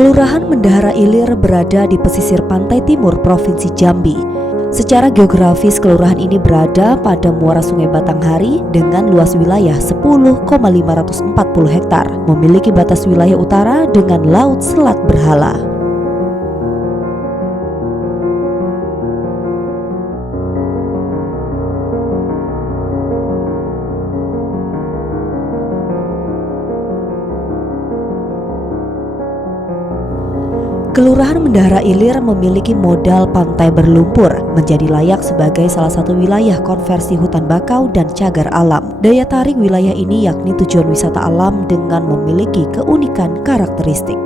Kelurahan Mendahara Ilir berada di pesisir pantai timur Provinsi Jambi. Secara geografis, kelurahan ini berada pada muara Sungai Batanghari dengan luas wilayah 10,540 hektar, memiliki batas wilayah utara dengan Laut Selat Berhala. Kelurahan Mendahara Ilir memiliki modal pantai berlumpur, menjadi layak sebagai salah satu wilayah konversi hutan bakau dan cagar alam. Daya tarik wilayah ini yakni tujuan wisata alam dengan memiliki keunikan karakteristik.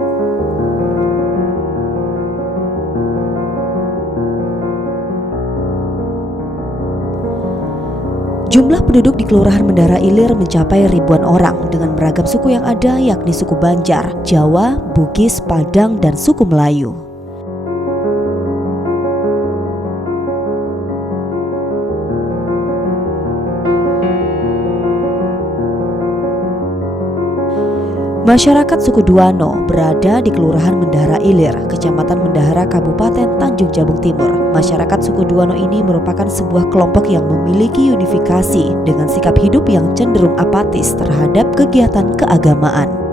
Jumlah penduduk di Kelurahan Mendahara Ilir mencapai ribuan orang dengan beragam suku yang ada, yakni suku Banjar, Jawa, Bugis, Padang, dan suku Melayu. Masyarakat suku Duano berada di Kelurahan Mendahara Ilir, Kecamatan Mendahara, Kabupaten Tanjung Jabung Timur. Masyarakat suku Duano ini merupakan sebuah kelompok yang memiliki unifikasi dengan sikap hidup yang cenderung apatis terhadap kegiatan keagamaan.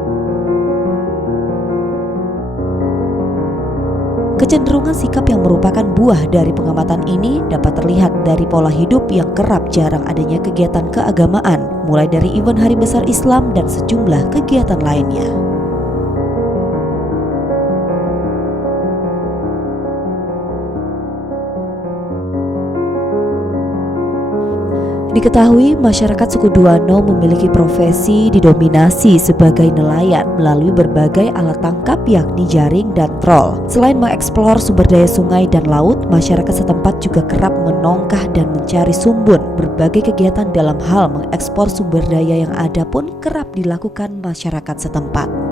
Kecenderungan sikap yang merupakan buah dari pengamatan ini dapat terlihat dari pola hidup yang kerap jarang adanya kegiatan keagamaan, mulai dari event Hari Besar Islam dan sejumlah kegiatan lainnya. Diketahui masyarakat suku Duano memiliki profesi didominasi sebagai nelayan melalui berbagai alat tangkap yakni jaring dan trol. Selain mengeksplor sumber daya sungai dan laut, masyarakat setempat juga kerap menongkah dan mencari sumbun. Berbagai kegiatan dalam hal mengekspor sumber daya yang ada pun kerap dilakukan masyarakat setempat.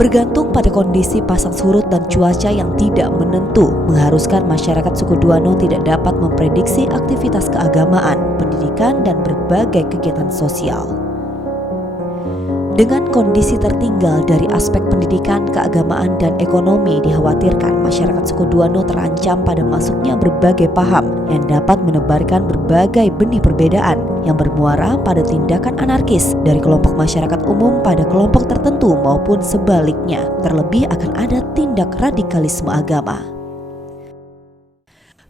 Bergantung pada kondisi pasang surut dan cuaca yang tidak menentu, mengharuskan masyarakat suku Duano tidak dapat memprediksi aktivitas keagamaan, pendidikan, dan berbagai kegiatan sosial. Dengan kondisi tertinggal dari aspek pendidikan, keagamaan, dan ekonomi, dikhawatirkan masyarakat suku Duano terancam pada masuknya berbagai paham yang dapat menebarkan berbagai benih perbedaan yang bermuara pada tindakan anarkis dari kelompok masyarakat umum pada kelompok tertentu maupun sebaliknya. Terlebih akan ada tindak radikalisme agama.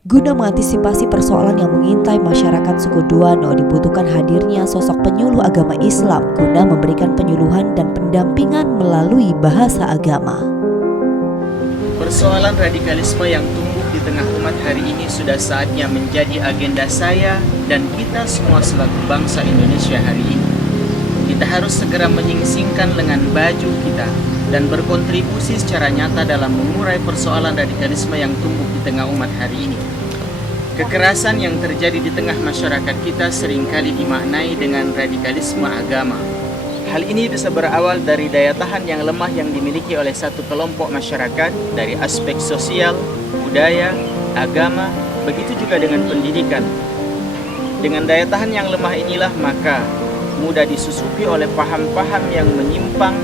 Guna mengantisipasi persoalan yang mengintai masyarakat suku Duano, dibutuhkan hadirnya sosok penyuluh agama Islam guna memberikan penyuluhan dan pendampingan melalui bahasa agama. Persoalan radikalisme yang tumbuh di tengah umat hari ini sudah saatnya menjadi agenda saya dan kita semua selaku bangsa Indonesia hari ini. Kita harus segera menyingsingkan lengan baju kita dan berkontribusi secara nyata dalam mengurai persoalan radikalisme yang tumbuh di tengah umat hari ini. Kekerasan yang terjadi di tengah masyarakat kita seringkali dimaknai dengan radikalisme agama. Hal ini bisa berawal dari daya tahan yang lemah yang dimiliki oleh satu kelompok masyarakat dari aspek sosial, budaya, agama, begitu juga dengan pendidikan. Dengan daya tahan yang lemah inilah maka mudah disusupi oleh paham-paham yang menyimpang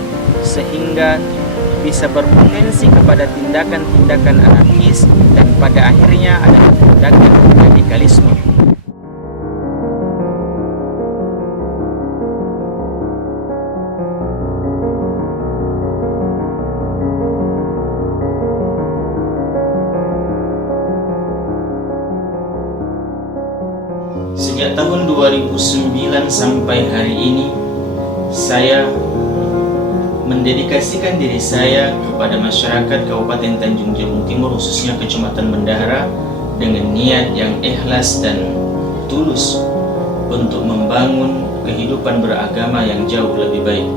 sehingga bisa berpotensi kepada tindakan-tindakan anarkis dan pada akhirnya ada tindakan radikalisme. Sejak tahun 2009 sampai hari ini, saya mendedikasikan diri saya kepada masyarakat Kabupaten Tanjung Jabung Timur, khususnya Kecamatan Mendahara, dengan niat yang ikhlas dan tulus untuk membangun kehidupan beragama yang jauh lebih baik.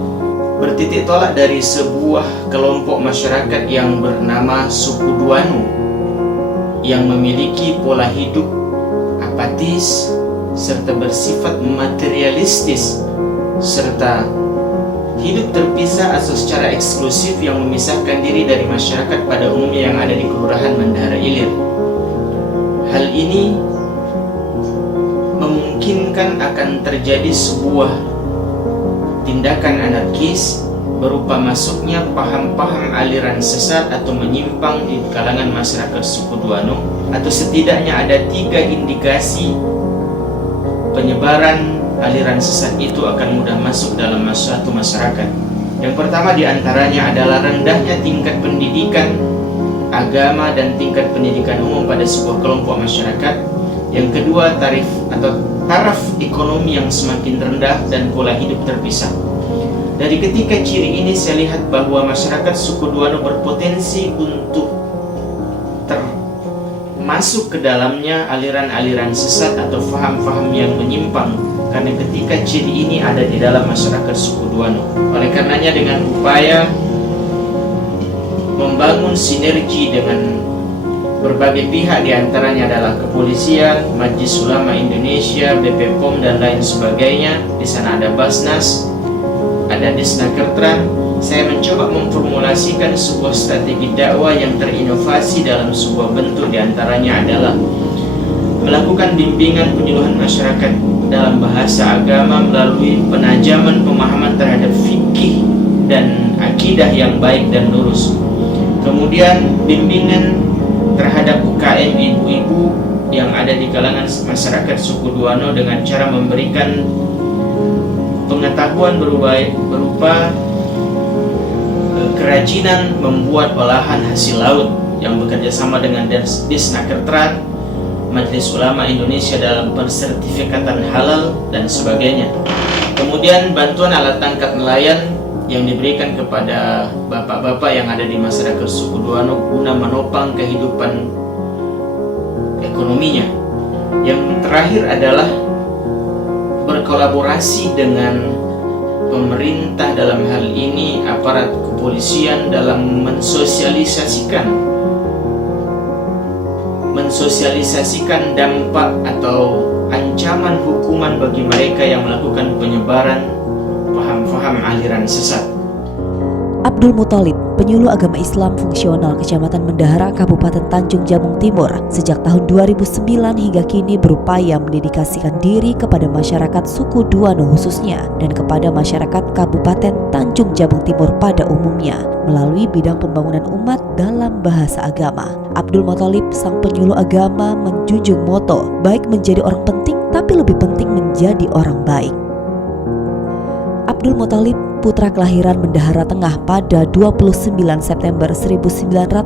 Bertitik tolak dari sebuah kelompok masyarakat yang bernama suku Duano yang memiliki pola hidup apatis serta bersifat materialistis serta hidup terpisah atau secara eksklusif yang memisahkan diri dari masyarakat pada umumnya yang ada di Kelurahan Mendahara Ilir. Hal ini memungkinkan akan terjadi sebuah tindakan anarkis berupa masuknya paham-paham aliran sesat atau menyimpang di kalangan masyarakat suku Duano, atau setidaknya ada 3 indikasi penyebaran aliran sesat itu akan mudah masuk dalam suatu masyarakat. Yang pertama diantaranya adalah rendahnya tingkat pendidikan agama dan tingkat pendidikan umum pada sebuah kelompok masyarakat. Yang kedua, taraf ekonomi yang semakin rendah dan pola hidup terpisah. Dari ketiga ciri ini saya lihat bahwa masyarakat suku Duano berpotensi untuk termasuk ke dalamnya aliran-aliran sesat atau faham-faham yang menyimpang, karena ketiga ciri ini ada di dalam masyarakat suku Duano. Oleh karenanya dengan upaya membangun sinergi dengan berbagai pihak, diantaranya adalah kepolisian, Majelis Ulama Indonesia, BP POM dan lain sebagainya. Di sana ada Basnas, ada Disnakertra. Saya mencoba memformulasikan sebuah strategi dakwah yang terinovasi dalam sebuah bentuk, diantaranya adalah melakukan bimbingan penyuluhan masyarakat dalam bahasa agama melalui penajaman pemahaman terhadap fikih dan akidah yang baik dan lurus. Kemudian bimbingan terhadap UKM ibu-ibu yang ada di kalangan masyarakat suku Duano dengan cara memberikan pengetahuan berupa kerajinan membuat olahan hasil laut yang bekerja sama dengan Disnakertra, Majelis Ulama Indonesia dalam pensertifikatan halal dan sebagainya. Kemudian bantuan alat tangkap nelayan yang diberikan kepada bapak-bapak yang ada di masyarakat suku Duano guna menopang kehidupan ekonominya. Yang terakhir adalah berkolaborasi dengan pemerintah, dalam hal ini aparat kepolisian, dalam mensosialisasikan dampak atau ancaman hukuman bagi mereka yang melakukan penyebaran paham-paham aliran sesat. Abdul Muthalib, penyuluh agama Islam fungsional Kecamatan Mendahara, Kabupaten Tanjung Jabung Timur, sejak tahun 2009 hingga kini berupaya mendedikasikan diri kepada masyarakat suku Duano khususnya dan kepada masyarakat Kabupaten Tanjung Jabung Timur pada umumnya melalui bidang pembangunan umat dalam bahasa agama. Abdul Muthalib, sang penyuluh agama, menjunjung moto baik menjadi orang penting tapi lebih penting menjadi orang baik. Abdul Muthalib, putra kelahiran Mendahara Tengah pada 29 September 1981,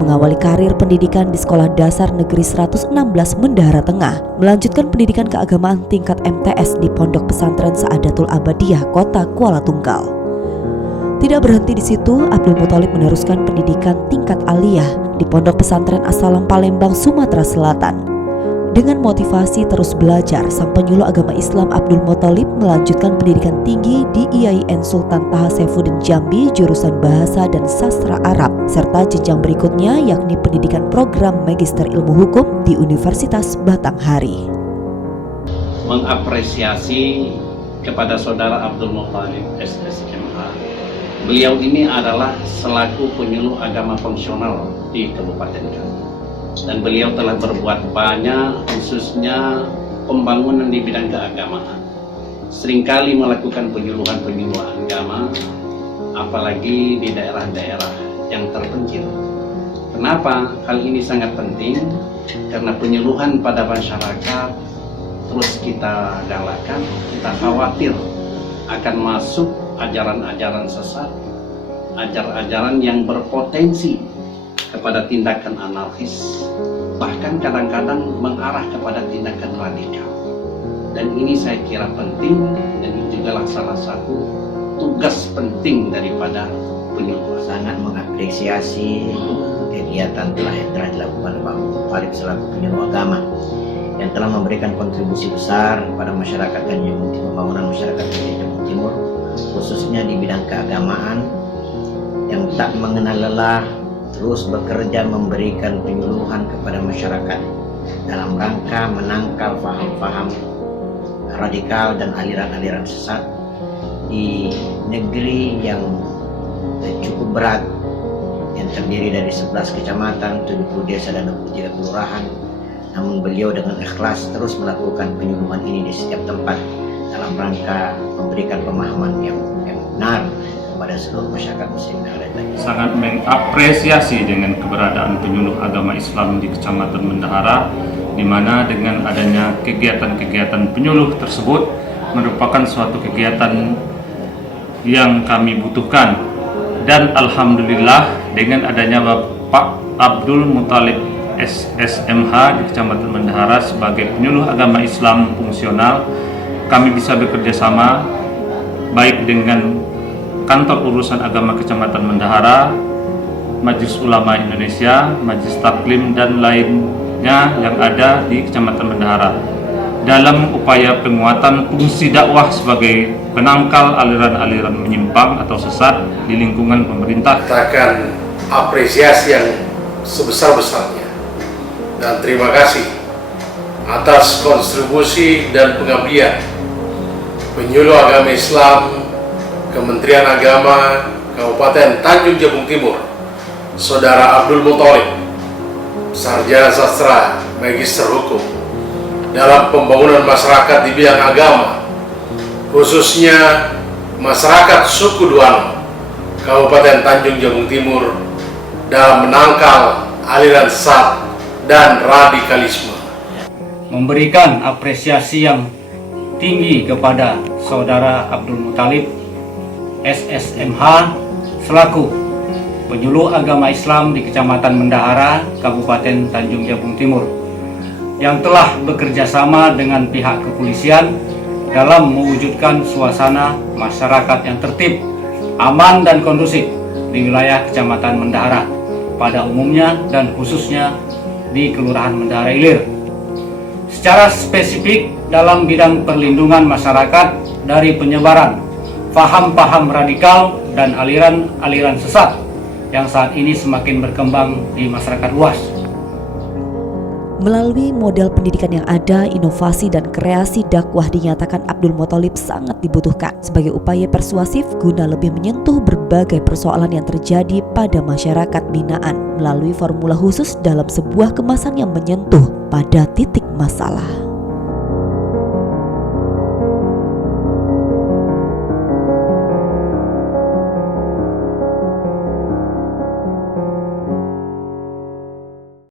mengawali karir pendidikan di Sekolah Dasar Negeri 116 Mendahara Tengah, melanjutkan pendidikan keagamaan tingkat MTS di Pondok Pesantren Saadatul Abadiyah, Kota Kuala Tunggal. Tidak berhenti di situ, Abdul Muthalib meneruskan pendidikan tingkat aliyah di Pondok Pesantren As-Salam Palembang, Sumatera Selatan. Dengan motivasi terus belajar, sang penyuluh agama Islam Abdul Muthalib melanjutkan pendidikan tinggi di IAIN Sultan Taha Saifuddin Jambi jurusan Bahasa dan Sastra Arab, serta jenjang berikutnya yakni pendidikan program Magister Ilmu Hukum di Universitas Batanghari. Mengapresiasi kepada saudara Abdul Muthalib SSMA. Beliau ini adalah selaku penyuluh agama fungsional di Kabupaten kami. Dan beliau telah berbuat banyak, khususnya pembangunan di bidang keagamaan. Seringkali melakukan penyuluhan agama, apalagi di daerah-daerah yang terpencil. Kenapa hal ini sangat penting? Karena penyuluhan pada masyarakat terus kita galakkan, kita khawatir akan masuk ajaran-ajaran sesat, ajaran-ajaran yang berpotensi kepada tindakan anarkis, bahkan kadang-kadang mengarah kepada tindakan radikal. Dan ini saya kira penting, dan ini juga salah satu tugas penting daripada penyuluh. Sangat mengapresiasi kegiatan yang telah dilakukan Pak Muthalib selaku penyuluh agama yang telah memberikan kontribusi besar kepada masyarakat dan pembangunan masyarakat di Jabung Timur, khususnya di bidang keagamaan, yang tak mengenal lelah terus bekerja memberikan penyuluhan kepada masyarakat dalam rangka menangkal paham-paham radikal dan aliran-aliran sesat di negeri yang cukup berat, yang terdiri dari 11 kecamatan, 70 desa dan 23 kelurahan. Namun beliau dengan ikhlas terus melakukan penyuluhan ini di setiap tempat dalam rangka memberikan pemahaman yang benar kepada seluruh masyarakat muslim yang ada di sangat mengapresiasi dengan keberadaan penyuluh agama Islam di Kecamatan Bendahara, di mana dengan adanya kegiatan-kegiatan penyuluh tersebut merupakan suatu kegiatan yang kami butuhkan. Dan alhamdulillah dengan adanya Bapak Abdul Muthalib SSMH di Kecamatan Bendahara sebagai penyuluh agama Islam fungsional, kami bisa bekerja sama baik dengan Kantor Urusan Agama Kecamatan Bendahara, Majelis Ulama Indonesia, Majelis Taklim, dan lainnya yang ada di Kecamatan Bendahara dalam upaya penguatan fungsi dakwah sebagai penangkal aliran-aliran menyimpang atau sesat di lingkungan pemerintah. Katakan apresiasi yang sebesar-besarnya dan terima kasih atas kontribusi dan pengabdian penyuluh agama Islam Kementerian Agama Kabupaten Tanjung Jabung Timur, Saudara Abdul Muthalib, Sarjana Sastra, Magister Hukum, dalam pembangunan masyarakat di bidang agama, khususnya masyarakat suku Duano, Kabupaten Tanjung Jabung Timur, dalam menangkal aliran sesat dan radikalisme. Memberikan apresiasi yang tinggi kepada Saudara Abdul Muthalib SSMH selaku penyuluh agama Islam di Kecamatan Bendahara, Kabupaten Tanjung Jabung Timur, yang telah bekerja sama dengan pihak kepolisian dalam mewujudkan suasana masyarakat yang tertib, aman dan kondusif di wilayah Kecamatan Bendahara pada umumnya dan khususnya di Kelurahan Bendahara Ilir. Secara spesifik dalam bidang perlindungan masyarakat dari penyebaran paham-paham radikal dan aliran-aliran sesat yang saat ini semakin berkembang di masyarakat luas. Melalui model pendidikan yang ada, inovasi dan kreasi dakwah dinyatakan Abdul Muthalib sangat dibutuhkan sebagai upaya persuasif guna lebih menyentuh berbagai persoalan yang terjadi pada masyarakat binaan melalui formula khusus dalam sebuah kemasan yang menyentuh pada titik masalah.